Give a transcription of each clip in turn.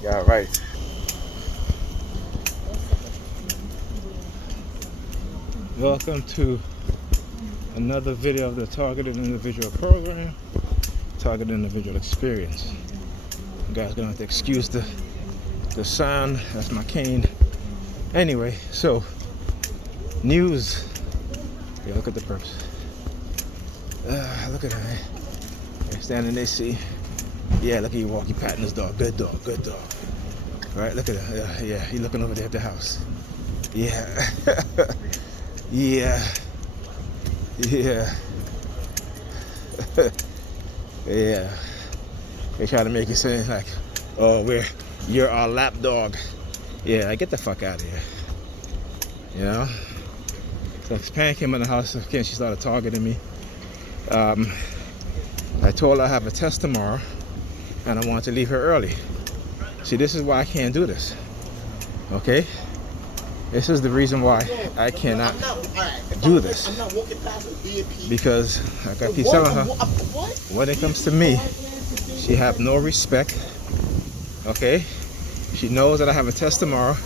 Yeah, right. Welcome to another video of the Targeted Individual Program, Targeted Individual Experience. You guys gonna have to excuse the sound. That's my cane. Anyway, so news. Yeah, look at the perps. Look at that. They're standing. They see. Yeah, look at you walking, patting this dog. Good dog. Good dog. Right? Look at that. Yeah, he looking over there at the house. Yeah. Yeah. Yeah. Yeah. They try to make it seem like, oh, you're our lap dog. Yeah, get the fuck out of here. You know? So Pan came in the house again. She started targeting me. I told her I have a test tomorrow, and I wanted to leave her early. See, this is why I can't do this. Okay? This is the reason why I cannot do this. Because, like I keep telling her, when it comes to me, she have no respect. Okay? She knows that I have a test tomorrow.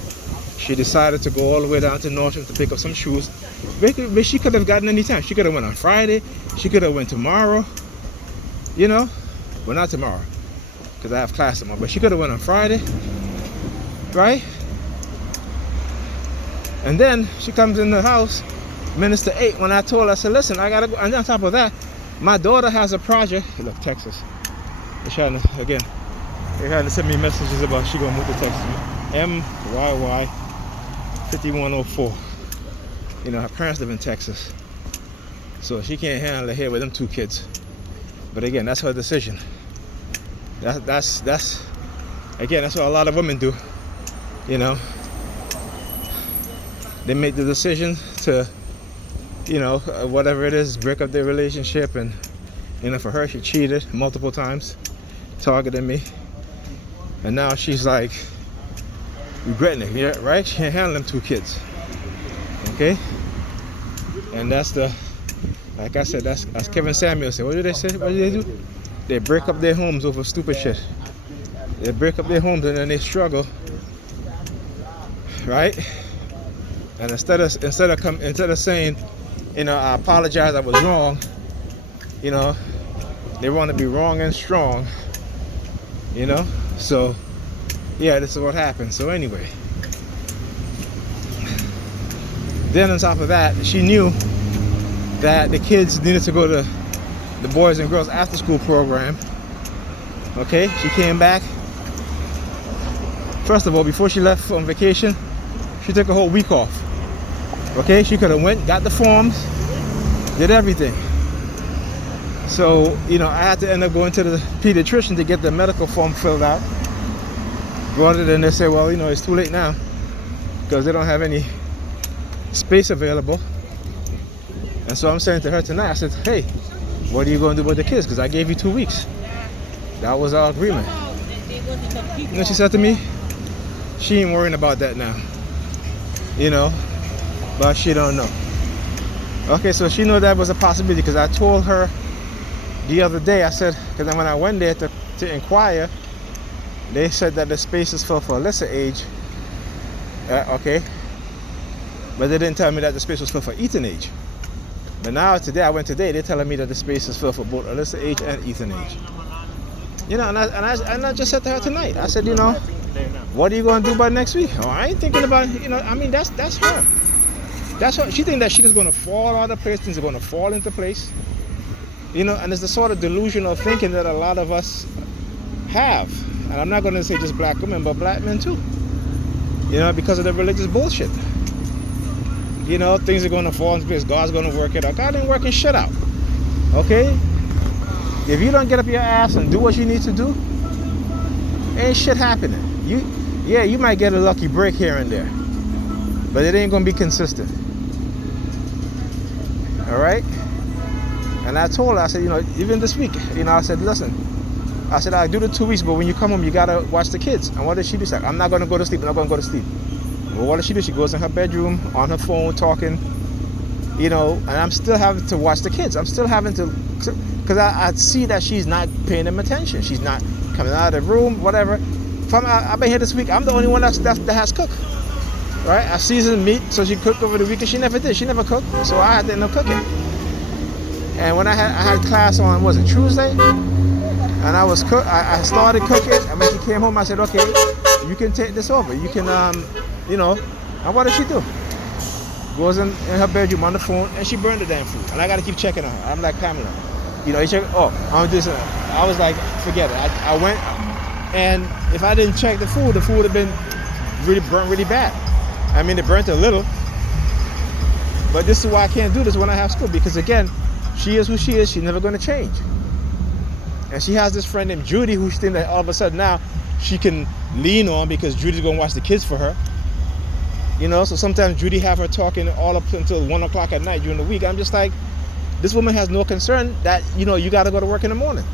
She decided to go all the way down to Nordstrom to pick up some shoes. But she could have gotten any time. She could have went on Friday. She could have went tomorrow. You know? Well, not tomorrow, because I have class tomorrow. But she could have went on Friday. Right? And then she comes in the house, minutes to 8, when I told her, I said, listen, I gotta go. And on top of that, my daughter has a project. Look, Texas. They're trying to send me messages about she gonna move to Texas. MYY 5104. You know, her parents live in Texas. So she can't handle it here with them 2 kids. But again, that's her decision. That's again, that's what a lot of women do. You know, they make the decision to, you know, whatever it is, break up their relationship. And, you know, for her, she cheated multiple times, targeted me. And now she's like regretting it, yeah, right? She can't handle them 2 kids. Okay? And that's like I said, that's as Kevin Samuel said. What do they say? What do they do? They break up their homes over stupid shit. They break up their homes and then they struggle. Right? And instead of saying, you know, I apologize, I was wrong, you know, they want to be wrong and strong, you know. So yeah, this is what happened. So anyway, then on top of that, she knew that the kids needed to go to the boys and girls after school program. Okay, she came back. First of all, before she left on vacation, she took a whole week off. Okay, she could have went, got the forms, did everything. So, you know, I had to end up going to the pediatrician to get the medical form filled out. Brought it in, they said, well, you know, it's too late now because they don't have any space available. And so I'm saying to her tonight, I said, hey, what are you going to do with the kids? Because I gave you 2 weeks. That was our agreement. You know, she said to me, she ain't worrying about that now. You know, but she don't know. Okay, so she knew that was a possibility because I told her the other day, I said, because when I went there to inquire, they said that the space is filled for Alyssa age. Okay. But they didn't tell me that the space was filled for Ethan age. But now today, I went today, they're telling me that the space is filled for both Alyssa age and Ethan age. You know, and I just said to her tonight, I said, you know, what are you going to do by next week? Oh, I ain't thinking about, you know, I mean, that's her. That's her. She thinks that shit is going to fall out of place, things are going to fall into place. You know, and it's the sort of delusional thinking that a lot of us have. And I'm not going to say just black women, but black men too. You know, because of the religious bullshit. You know, things are going to fall into place. God's going to work it out. God ain't working shit out. Okay? If you don't get up your ass and do what you need to do, ain't shit happening. You might get a lucky break here and there, but it ain't going to be consistent. All right? And I told her, I said, you know, even this week, you know, I said, listen, I said, I'll do the 2 weeks, but when you come home, you got to watch the kids. And what did she do? She's like, I'm not going to go to sleep. I'm not going to go to sleep. Well, what does she do? She goes in her bedroom, on her phone, talking, you know, and I'm still having to watch the kids. I'm still having to, because I see that she's not paying them attention. She's not coming out of the room, whatever. I've been here this week. I'm the only one that has cooked. Right? I seasoned meat, so she cooked over the weekend. She never did. She never cooked, so I had to end up cooking. And when I had class on, was it Tuesday? And I started cooking. And when she came home, I said, okay, you can take this over. You can, you know. And what did she do? Goes in her bedroom on the phone, and she burned the damn food. And I got to keep checking on her. I'm like, Pamela, you know, you check. Oh, I'm just. I was like, forget it. I went, and if I didn't check the food would have been burnt really bad. I mean, it burnt a little, but this is why I can't do this when I have school, because again, she is who she is. She's never going to change. And she has this friend named Judy who she thinks that all of a sudden now she can lean on because Judy's going to watch the kids for her. You know, so sometimes Judy have her talking all up until 1 o'clock at night during the week. I'm just like, this woman has no concern that, you know, you got to go to work in the morning.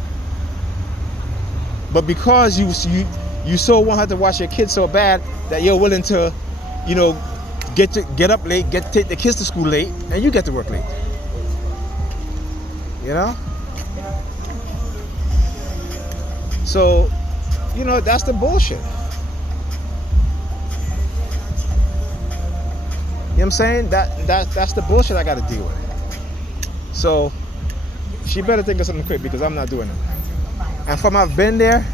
But because you so want her to watch your kids so bad that you're willing to, you know, get up late, take the kids to school late, and you get to work late. You know? So, you know, that's the bullshit. You know what I'm saying? That's the bullshit I gotta deal with. So she better think of something quick, because I'm not doing it. And from I've been there,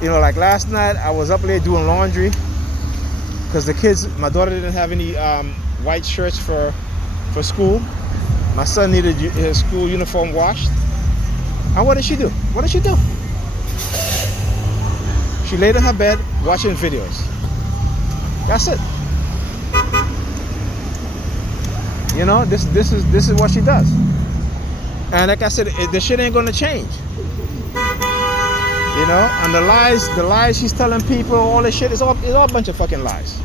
you know, like last night I was up late doing laundry because the kids, my daughter didn't have any white shirts for school. My son needed his school uniform washed. And what did she do? She laid in her bed watching videos. That's it. You know, this is what she does. And like I said, the shit ain't gonna change. You know, and the lies she's telling people, all this shit is all a bunch of fucking lies.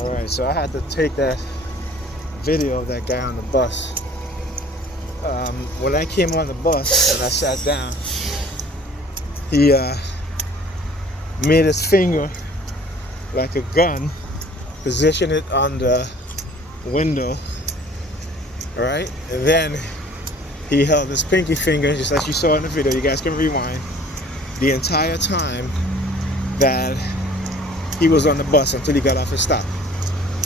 All right, so I had to take that video of that guy on the bus. When I came on the bus and I sat down, he made his finger like a gun, positioned it on the window, right? And then he held his pinky finger, just like you saw in the video, you guys can rewind, the entire time that he was on the bus until he got off his stop.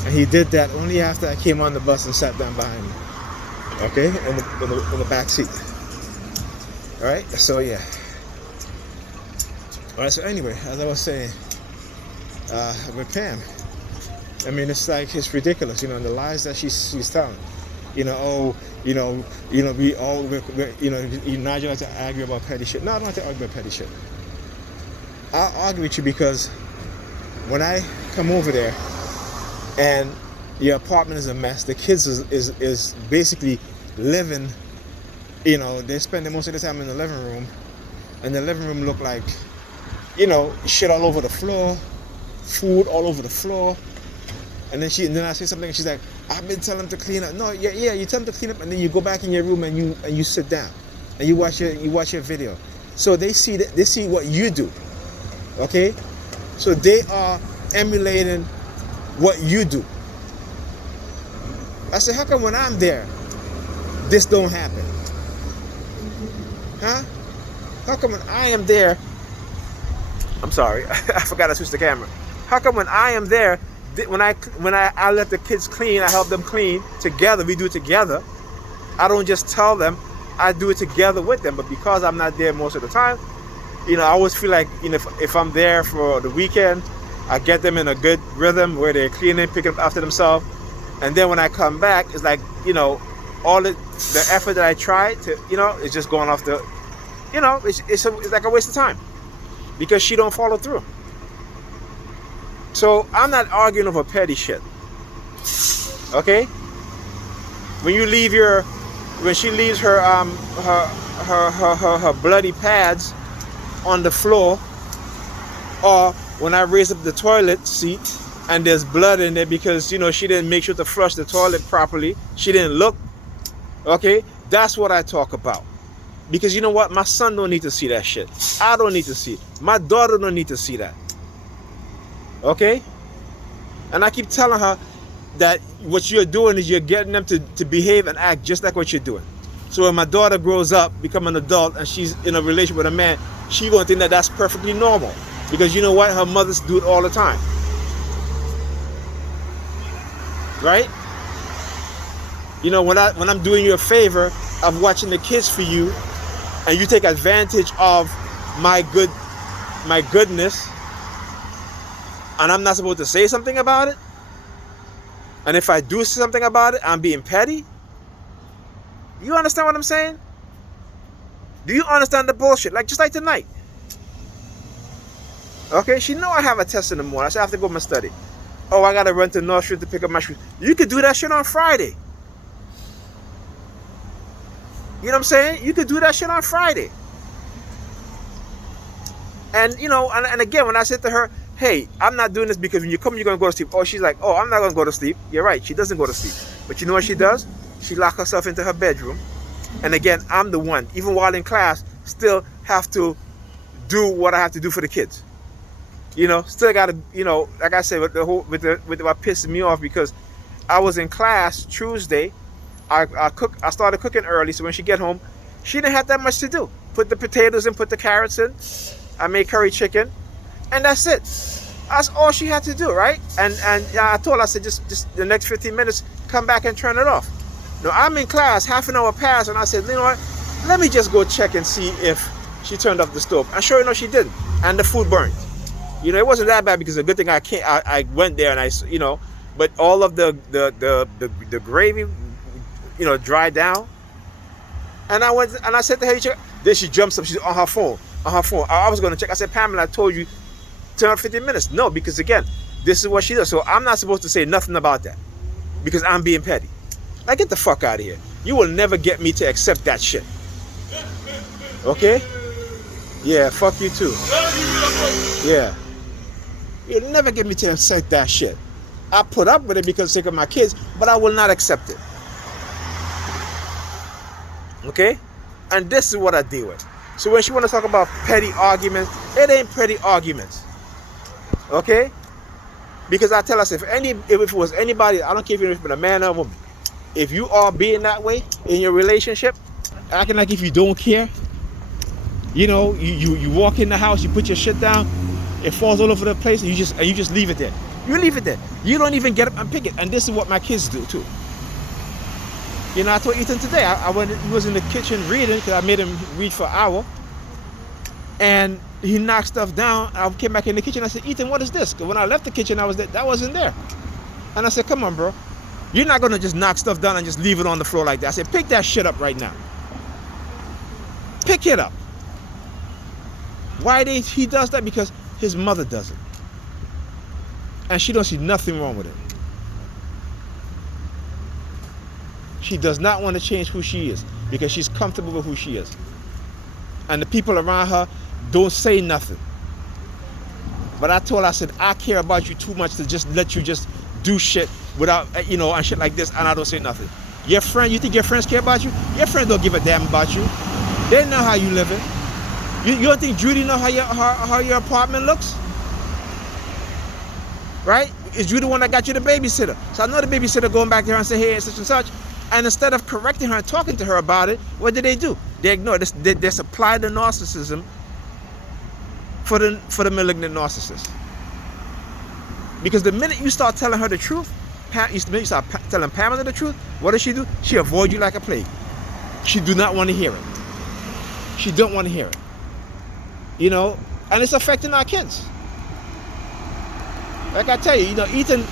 And he did that only after I came on the bus and sat down behind me. Okay, in the back seat. All right, so yeah. All right, so anyway, as I was saying, with Pam, I mean, it's like, it's ridiculous, you know, and the lies that she's telling. You know, we all, you know, now you like to argue about petty shit. No, I don't like to argue about petty shit. I'll argue with you because when I come over there and your apartment is a mess, the kids is basically living, you know, they're spending most of the time in the living room, and the living room look like, you know, shit all over the floor, food all over the floor. And then I say something and she's like, I've been telling them to clean up. No, yeah, you tell them to clean up, and then you go back in your room and you sit down and you watch your video. So they see what you do. Okay? So they are emulating what you do. I said, how come when I'm there, this don't happen? Huh? How come when I am there, I'm sorry, I forgot to switch the camera. How come when I am there, when I let the kids clean, I help them clean together, we do it together. I don't just tell them, I do it together with them. But because I'm not there most of the time, you know, I always feel like, you know, if I'm there for the weekend, I get them in a good rhythm where they're cleaning, picking up after themselves. And then when I come back, it's like, you know, all the effort that I tried to, you know, it's just going off the, you know, it's like a waste of time because she don't follow through. So I'm not arguing over petty shit. Okay? When she leaves her bloody pads on the floor, or when I raise up the toilet seat and there's blood in there because, you know, she didn't make sure to flush the toilet properly, she didn't look, okay? That's what I talk about. Because you know what? My son don't need to see that shit. I don't need to see it. My daughter don't need to see that. Okay? And I keep telling her that what you're doing is you're getting them to behave and act just like what you're doing. So when my daughter grows up, become an adult, and she's in a relationship with a man, she's going to think that that's perfectly normal. Because you know what? Her mothers do it all the time. Right? You know, when I'm doing you a favor of watching the kids for you, and you take advantage of my goodness, and I'm not supposed to say something about it, and if I do something about it, I'm being petty. You understand what I'm saying? Do you understand the bullshit? Like, just like tonight. Okay, she know I have a test in the morning. I said I have to go to my study. Oh, I gotta run to North Street to pick up my shoes. You could do that shit on Friday. You know what I'm saying? You could do that shit on Friday. And, you know, and again, when I said to her, hey, I'm not doing this because when you come, you're going to go to sleep. Oh, she's like, oh, I'm not going to go to sleep. You're right. She doesn't go to sleep. But you know what she does? She locks herself into her bedroom. And again, I'm the one, even while in class, still have to do what I have to do for the kids. You know, still got to, you know, like I said, with what pisses me off, because I was in class Tuesday. I started cooking early, so when she get home, she didn't have that much to do. Put the potatoes in, put the carrots in. I made curry chicken, and that's it. That's all she had to do, right? And I told her, I said, just the next 15 minutes, come back and turn it off. No, I'm in class, half an hour passed, and I said, you know what? Let me just go check and see if she turned off the stove. And sure enough, she didn't, and the food burned. You know, it wasn't that bad because a good thing I went there and you know, but all of the gravy, you know, dried down. And I went and I said to her, then she jumps up, she's on her phone. I was going to check. I said, Pamela, I told you, turn off 15 minutes. No, because again, this is what she does. So I'm not supposed to say nothing about that because I'm being petty. Like, get the fuck out of here. You will never get me to accept that shit. Okay? Yeah, fuck you too. Yeah. You'll never get me to accept that shit. I put up with it because of the sake of my kids, but I will not accept it. Okay? And this is what I deal with. So when she want to talk about petty arguments, it ain't petty arguments. Okay? Because I tell us, if it was anybody, I don't care if it's been a man or a woman, if you are being that way in your relationship, acting like if you don't care, you know, you walk in the house, you put your shit down, it falls all over the place, and you just leave it there. You leave it there. You don't even get up and pick it. And this is what my kids do too. You know, I told Ethan today, he was in the kitchen reading, because I made him read for an hour, and he knocked stuff down. I came back in the kitchen, I said, Ethan, what is this? Because when I left the kitchen, that wasn't there. And I said, come on, bro. You're not going to just knock stuff down and just leave it on the floor like that. I said, pick that shit up right now. Pick it up. Why he does that? Because his mother does it. And she don't see nothing wrong with it. She does not want to change who she is because she's comfortable with who she is. And the people around her don't say nothing. But I told her, I said, I care about you too much to just let you just do shit without, you know, and shit like this, and I don't say nothing. Your friend, you think your friends care about you? Your friends don't give a damn about you. They know how you living. You don't think Judy know how your apartment looks? Right? Is Judy the one that got you the babysitter? So I know the babysitter going back to her and say, hey, such and such. And instead of correcting her and talking to her about it, what do? They ignore this. They supply the narcissism for the malignant narcissist. Because the minute you start telling her the truth, you start telling Pamela the truth, what does she do? She avoid you like a plague. She do not want to hear it. She don't want to hear it. You know, and it's affecting our kids. Like I tell you, you know, Ethan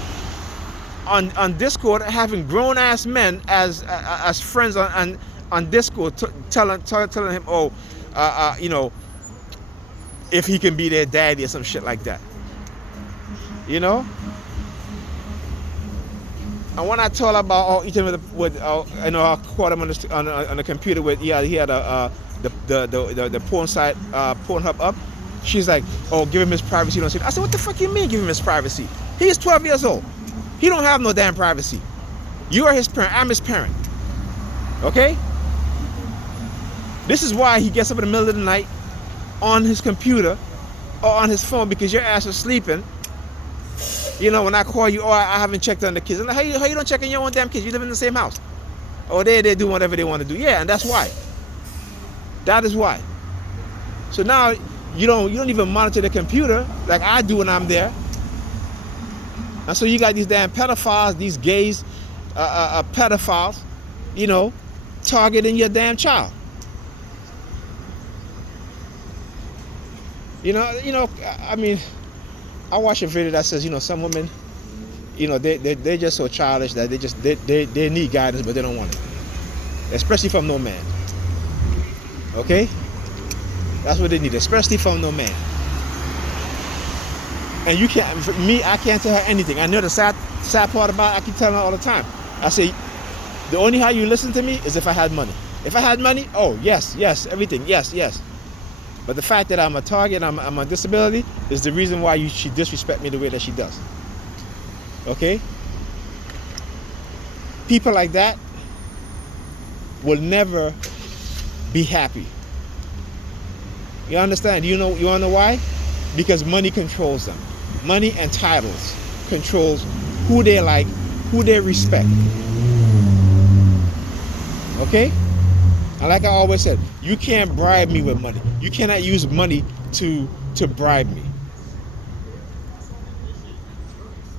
on Discord having grown ass men as friends on Discord, telling him, oh, you know, if he can be their daddy or some shit like that. You know. And when I told her about Ethan with you know, I caught him on the computer with he had the porn site Pornhub up. She's like, oh, give him his privacy. I said, what the fuck you mean give him his privacy? He is 12 years old. He don't have no damn privacy. You are his parent. I'm his parent. Okay? This is why he gets up in the middle of the night on his computer or on his phone, because your ass is sleeping, You know, when I call you, oh, I haven't checked on the kids. I'm like, how you don't check on your own damn kids? You live in the same house. Oh, they do whatever they want to do. Yeah, and that's why. That is why. So now you don't even monitor the computer like I do when I'm there. And so you got these damn pedophiles, these gays, pedophiles, you know, targeting your damn child. You know, I mean, I watched a video that says, you know, some women, you know, they're just so childish that they need guidance, but they don't want it, especially from no man. Okay, that's what they need, especially from no man. And you can't, for me, I can't tell her anything. I know the sad part about it, I keep telling her all the time. I say, the only how you listen to me is if I had money. If I had money, oh, yes, everything, yes. But the fact that I'm a target, I'm on disability, is the reason why she disrespect me the way that she does. Okay? People like that will never be happy. You understand? You wanna know why? Because money controls them. Money and titles controls who they like, who they respect. Okay? And like I always said, you can't bribe me with money. You cannot use money to bribe me.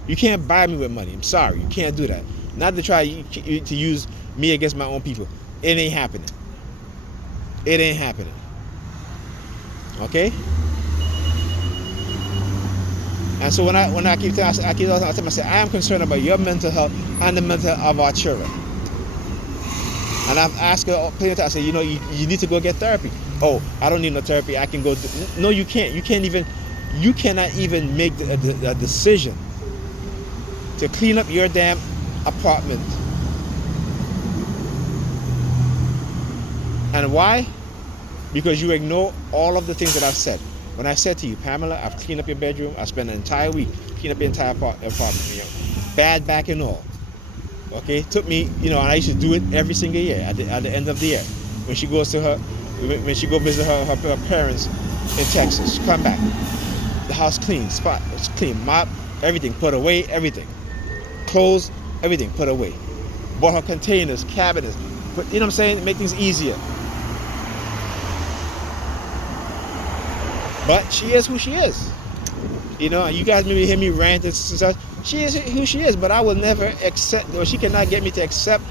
You can't buy me with money. I'm sorry, you can't do that. Not to try to use me against my own people. It ain't happening. It ain't happening. Okay? And so when I keep telling myself, I am concerned about your mental health and the mental health of our children. And I've asked her plenty of times, I say, you know, you need to go get therapy. Oh, I don't need no therapy. I can go. No, you can't. You cannot even make the decision to clean up your damn apartment. And why? Because you ignore all of the things that I've said. When I said to you, Pamela, I've cleaned up your bedroom. I spent an entire week cleaning up your entire apartment. You know, bad back and all. Okay, took me, you know, and I used to do it every single year at the end of the year. When she goes to when she go visit her parents in Texas, she come back, the house clean, it's clean, mop, everything put away, everything, clothes, everything put away. Bought her containers, cabinets, but you know what I'm saying, make things easier. But she is who she is. You know, you guys maybe hear me rant and such. She is who she is, but I will never accept, or she cannot get me to accept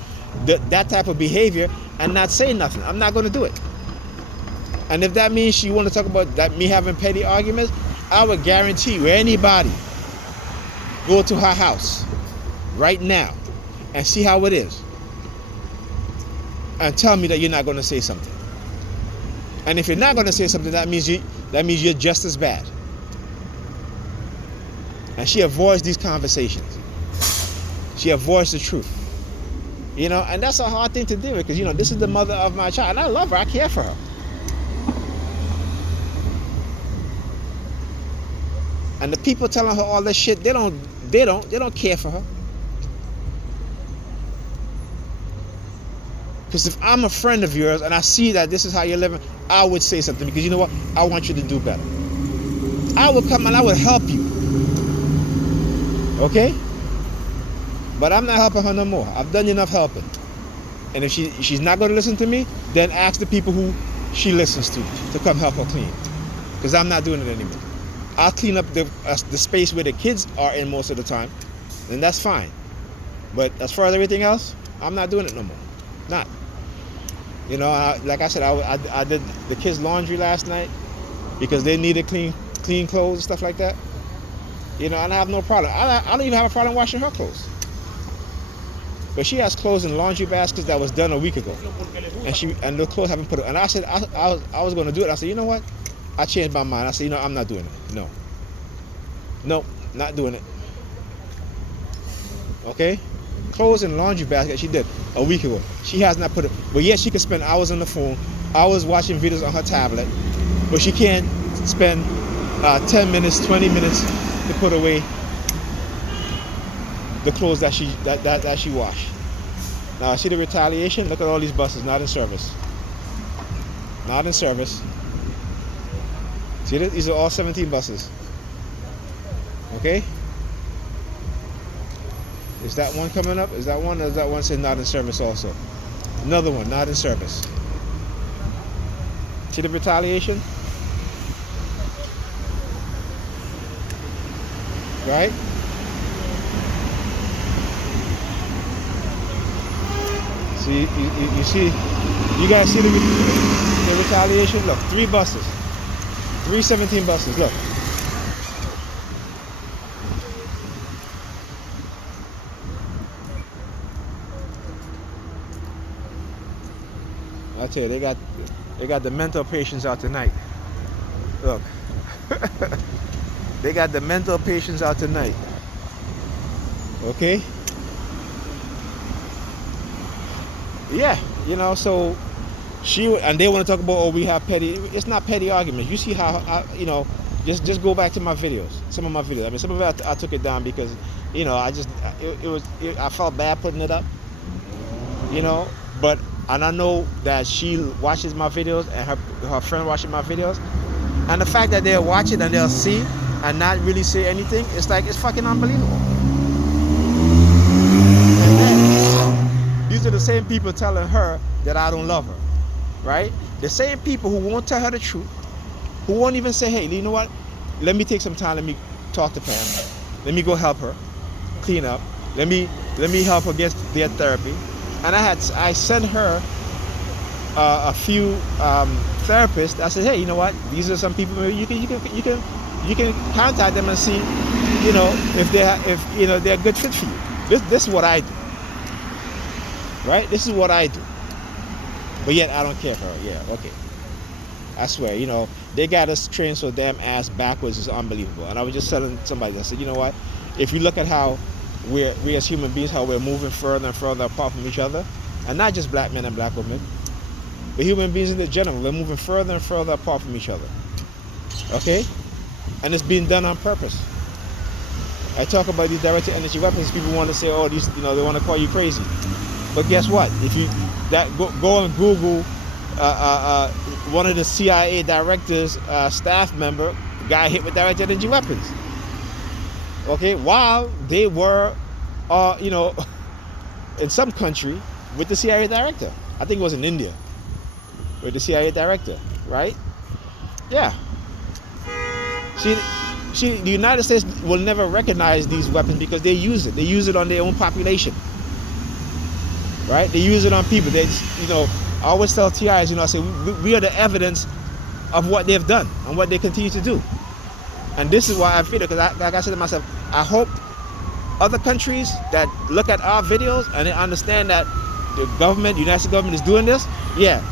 that type of behavior and not say nothing. I'm not going to do it. And if that means she want to talk about that, me having petty arguments, I would guarantee you, anybody go to her house right now and see how it is, and tell me that you're not going to say something. And if you're not going to say something, that means you're just as bad. And she avoids these conversations. She avoids the truth. You know, and that's a hard thing to do, because, you know, this is the mother of my child. And I love her. I care for her. And the people telling her all this shit, they don't care for her. Because if I'm a friend of yours and I see that this is how you're living, I would say something, because you know what? I want you to do better. I would come and I would help you. Okay? But I'm not helping her no more. I've done enough helping. And if she's not going to listen to me, then ask the people who she listens to come help her clean. Because I'm not doing it anymore. I'll clean up the space where the kids are in most of the time, and that's fine. But as far as everything else, I'm not doing it no more. Not. You know, like I said, I did the kids' laundry last night because they needed clean clothes and stuff like that. You know, and I have no problem. I don't even have a problem washing her clothes. But she has clothes in laundry baskets that was done a week ago, and the clothes haven't put it. And I said I was going to do it. I said, you know what? I changed my mind. I said, you know, I'm not doing it. No, not doing it. Okay? Clothes in laundry basket she did a week ago. She has not put it. But yet she can spend hours on the phone, hours watching videos on her tablet, but she can't spend 10 minutes, 20 minutes to put away the clothes that she washed. Now, see the retaliation? Look at all these buses not in service. Not in service. See this? These are all 17 buses. Okay? Is that one coming up? Is that one? Or is that one saying not in service also? Another one, not in service. See the retaliation? Right? See, you see, you guys see the retaliation? Look, 3 buses. 317 buses, look. I tell you, they got the mental patients out tonight. Look. They got the mental patients out tonight. Okay? Yeah, you know, so and they want to talk about, oh, we have petty. It's not petty arguments. You see how you know, just go back to my videos, some of my videos. I mean, some of it I took it down because, you know, I felt bad putting it up, you know, and I know that she watches my videos and her friend watching my videos, and the fact that they'll watch it and they'll see and not really say anything, it's fucking unbelievable. And then these are the same people telling her that I don't love her, right? The same people who won't tell her the truth, who won't even say, hey, you know what? Let me take some time. Let me talk to Pam. Let me go help her clean up. Let me help her get their therapy. And I sent her a few therapists. I said, hey, you know what? These are some people. Maybe you can contact them and see, you know, if they're a good fit for you. This is what I do, right? This is what I do. But yet I don't care for her. Yeah, okay. I swear, you know, they got us trained so damn ass backwards is unbelievable. And I was just telling somebody, I said, you know what? If you look at how we as human beings, how we're moving further and further apart from each other, and not just black men and black women, but human beings in the general, we're moving further and further apart from each other. Okay? And it's being done on purpose. I talk about these directed energy weapons. People want to say, oh, these, you know, they want to call you crazy. But guess what? If you go and Google one of the CIA directors, staff member, guy hit with directed energy weapons. Okay, while they were, you know, in some country with the CIA director. I think it was in India with the CIA director, right? Yeah. See, the United States will never recognize these weapons because they use it. They use it on their own population, right? They use it on people. They, you know, I always tell TIs, you know, I say we are the evidence of what they've done and what they continue to do. And this is why I feel it, because like I said to myself, I hope other countries that look at our videos and they understand that the government, the United States government is doing this. Yeah.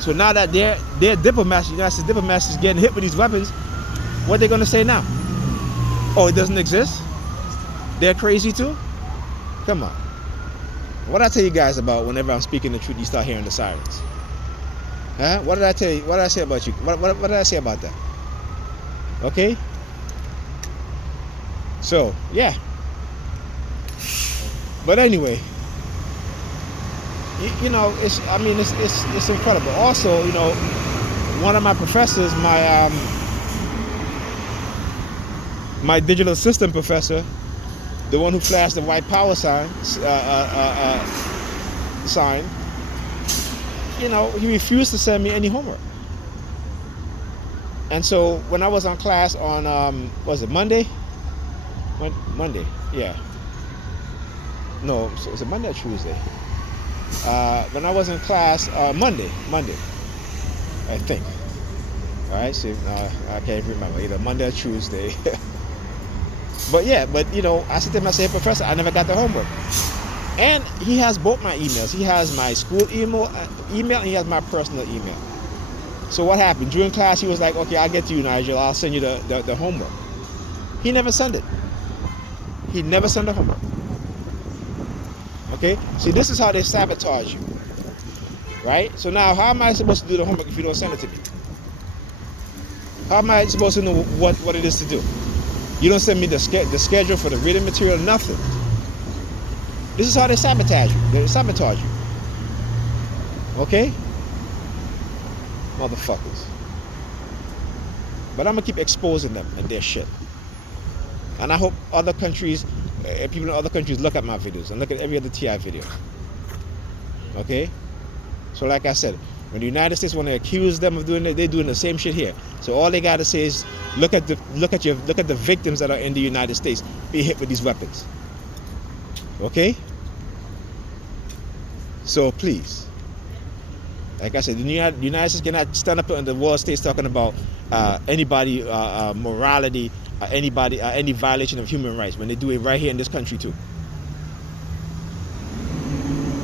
So now that their diplomats, the United States diplomats is getting hit with these weapons, what are they going to say now? Oh, it doesn't exist? They're crazy too? Come on. What did I tell you guys about whenever I'm speaking the truth, you start hearing the sirens? Huh? What did I tell you? What did I say about you? What did I say about that? Okay? So, yeah. But anyway, you know, it's incredible. Also, you know, one of my professors, my digital assistant professor, the one who flashed the white power sign, you know, he refused to send me any homework. And so when I was on class on, was it Monday? Monday, yeah. No, was it Monday or Tuesday? When I was in class, Monday, I think. All right, so I can't remember, either Monday or Tuesday. But yeah, you know, I said to myself, Professor, I never got the homework. And he has both my emails. He has my school email, and he has my personal email. So what happened? During class, he was like, okay, I'll get to you, Nigel. I'll send you the homework. He never sent it. He never sent the homework. Okay? See, this is how they sabotage you. Right? So now, how am I supposed to do the homework if you don't send it to me? How am I supposed to know what it is to do? You don't send me the schedule for the reading material, nothing. This is how they sabotage you. They sabotage you. Okay? Motherfuckers. But I'm going to keep exposing them and their shit. And I hope other countries people in other countries look at my videos and look at every other TI video. Okay? So like I said, when the United States want to accuse them of doing it, they're doing the same shit here. So all they gotta say is look at the victims that are in the United States being hit with these weapons. Okay? So please, like I said, the United States cannot stand up in the world stage talking about anybody morality, any violation of human rights when they do it right here in this country too.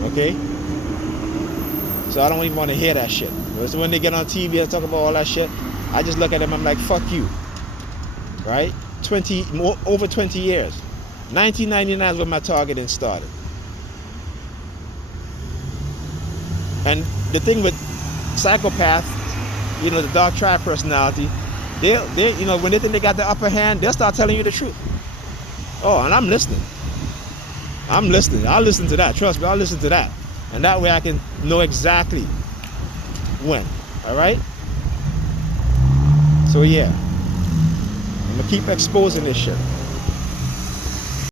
Okay? So I don't even want to hear that shit. So when they get on TV and talk about all that shit, I just look at them, I'm like, fuck you. Right? Over 20 years. 1999 is when my targeting started. And the thing with psychopaths, you know, the dark triad personality, they you know, when they think they got the upper hand, they'll start telling you the truth. Oh, and I'm listening. I'll listen to that. Trust me, I'll listen to that. And that way I can know exactly when. All right? So yeah, I'm gonna keep exposing this shit.